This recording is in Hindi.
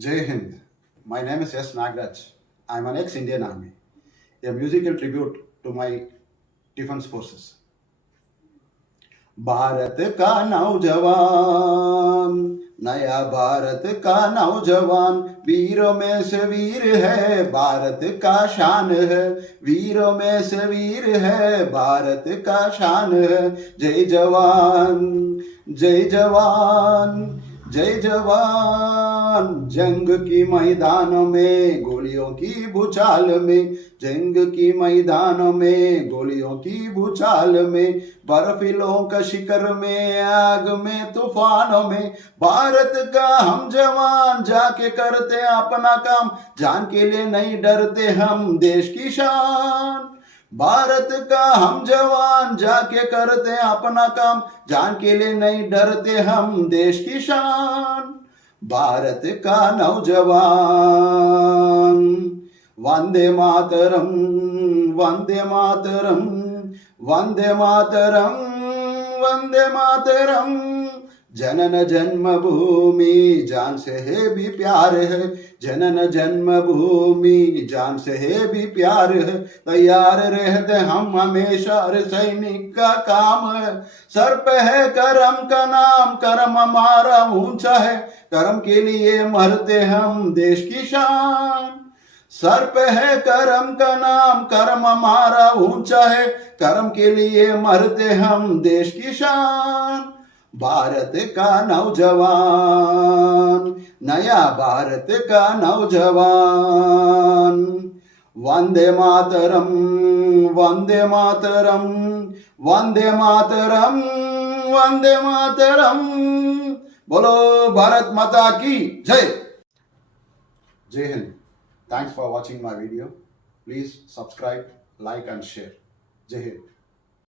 Jai Hind. My name is S. Nagraj. I am an ex-Indian Army, a musical tribute to my defense forces. Bharat का नौजवान, नया भारत का नौजवान, वीरों में से वीर है, भारत का शान है, वीरों में से वीर है, भारत का शान है। जय जवान, जय जवान, जय जवान। जंग की मैदानों में, गोलियों की भूचाल में, जंग की मैदानों में, गोलियों की भूचाल में, बर्फीलों का शिखर में, आग में, तूफानों में, भारत का हम जवान जाके करते अपना काम, जान के लिए नहीं डरते हम, देश की शान। भारत का हम जवान जाके करते अपना काम, जान के लिए नहीं डरते हम, देश की शान। भारत का नौजवान। वंदे मातरम, वंदे मातरम, वंदे मातरम, वंदे मातरम। जनन जन्मभूमि जान से है भी प्यार है, जनन जन्मभूमि जान से है भी प्यार है। तैयार रहते हम हमेशा, सैनिक का काम है, सर पे है करम का नाम, करम हमारा ऊंचा है, करम के लिए मरते हम, देश की शान। सर पे है करम का नाम, करम हमारा ऊंचा है, करम के लिए मरते हम, देश की शान। भारत का नौजवान, नया भारत का नौजवान। वंदे मातरम, वंदे मातरम, वंदे मातरम, वंदे मातरम। बोलो भारत माता की जय। जय Hind. Thanks for watching my video. Please subscribe, like and share. Jai Hind.